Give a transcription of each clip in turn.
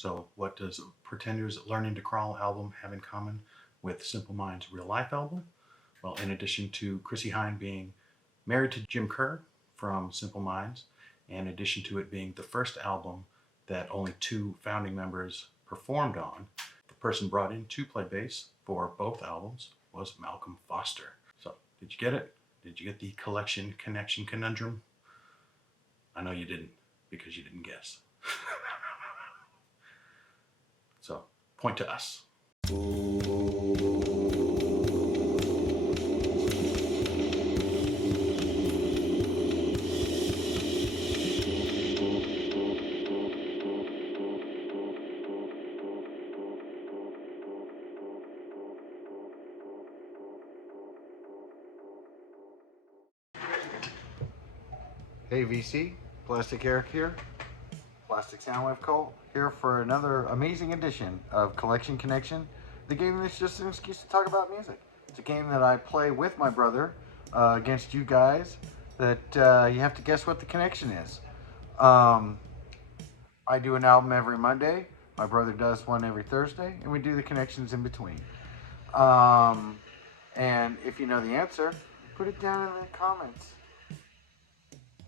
So what does Pretenders' Learning to Crawl album have in common with Simple Minds' Real Life album? Well, in addition to Chrissie Hynde being married to Jim Kerr from Simple Minds, and in addition to it being the first album that only two founding members performed on, the person brought in to play bass for both albums was Malcolm Foster. So, did you get it? Did you get the collection connection conundrum? I know you didn't, because you didn't guess. So, point to us. Hey VC, Plastic Eric here, Plastic Soundwave Cult, here for another amazing edition of Collection Connection, the game that's just an excuse to talk about music. It's a game that I play with my brother against you guys that you have to guess what the connection is. I do an album every Monday, my brother does one every Thursday, and we do the connections in between. And if you know the answer, put it down in the comments.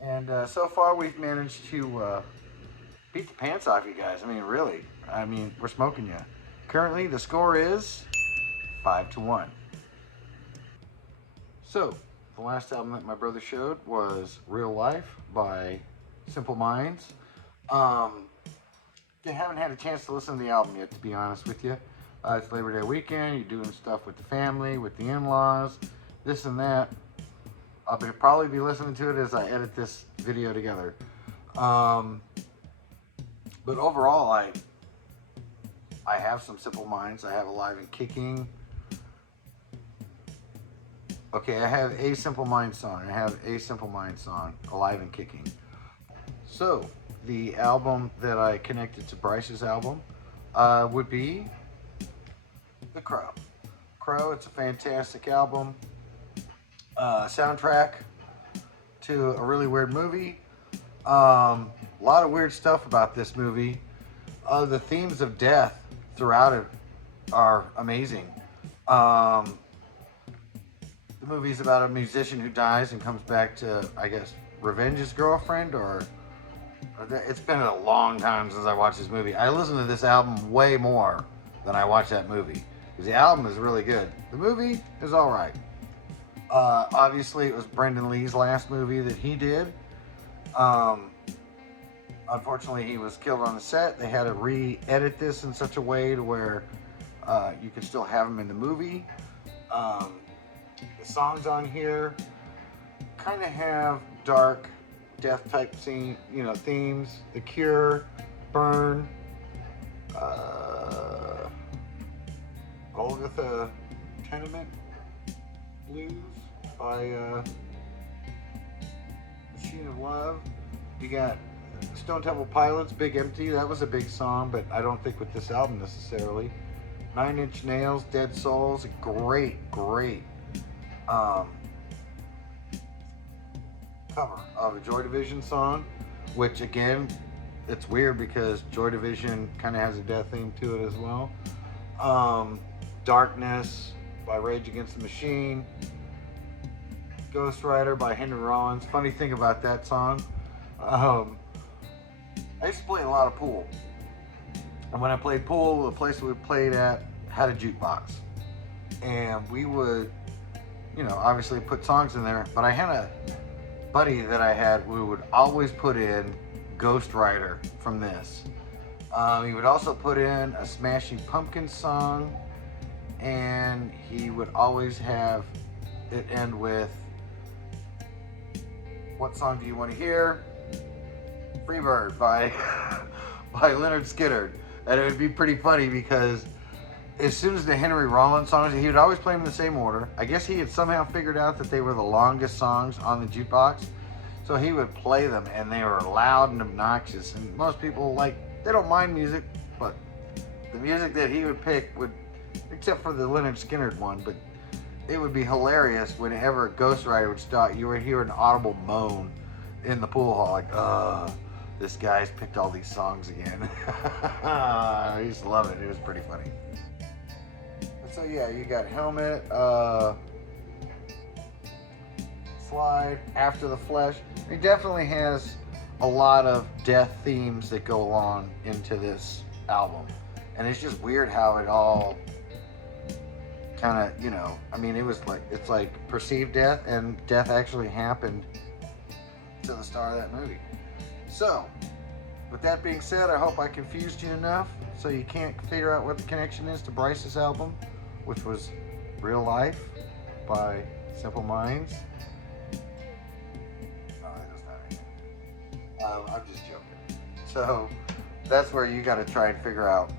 And so far we've managed to beat the pants off you guys. I mean, really. I mean, we're smoking you. Currently, the score is 5-1. So, the last album that my brother showed was Real Life by Simple Minds. You haven't had a chance to listen to the album yet, to be honest with you. It's Labor Day weekend. You're doing stuff with the family, with the in-laws, this and that. I'll probably be listening to it as I edit this video together. But overall, I have some Simple Minds. I have Alive and Kicking. Okay, I have a Simple Minds song. I have a Simple Minds song, Alive and Kicking. So, the album that I connected to Bryce's album would be The Crow. Crow, it's a fantastic album. Soundtrack to a really weird movie. A lot of weird stuff about this movie. The themes of death throughout it are amazing. The movie's about a musician who dies and comes back to, I guess, revenge his girlfriend, or it's been a long time since I watched this movie. I listened to this album way more than I watched that movie, because the album is really good. The movie is alright. Obviously, it was Brendan Lee's last movie that he did. Unfortunately, he was killed on the set. They had to re-edit this in such a way to where you could still have him in the movie. The songs on here kind of have dark death type scene, themes. The Cure, Burn, Golgotha Tenement Blues by Machine of Love. You got Stone Temple Pilots, Big Empty. That was a big song, but I don't think with this album necessarily. 9 Inch Nails, Dead Souls, a great cover of a Joy Division song, which again, it's weird because Joy Division kind of has a death theme to it as well. Darkness by Rage Against the Machine. Ghost Rider by Henry Rollins. Funny thing about that song, I used to play a lot of pool. And when I played pool, the place we played at had a jukebox. And we would, obviously put songs in there. But I had a buddy that I had, we would always put in Ghost Rider from this. He would also put in a Smashing Pumpkins song. And he would always have it end with, what song do you want to hear? Freebird by Leonard Skinner. And it would be pretty funny because as soon as the Henry Rollins songs, he would always play them in the same order. I guess he had somehow figured out that they were the longest songs on the jukebox. So he would play them and they were loud and obnoxious. And most people, they don't mind music, but the music that he would pick would, except for the Leonard Skinner one, but it would be hilarious whenever Ghost Rider would start. You would hear an audible moan in the pool hall, this guy's picked all these songs again. I used to love it. It was pretty funny. So yeah, you got Helmet, Slide, After the Flesh. He definitely has a lot of death themes that go along into this album. And it's just weird how it all kind of, you know, I mean, it's like perceived death, and death actually happened to the star of that movie. So, with that being said, I hope I confused you enough so you can't figure out what the connection is to Bryce's album, which was Real Life by Simple Minds. No, that doesn't have anything. I'm just joking. So, that's where you got to try and figure out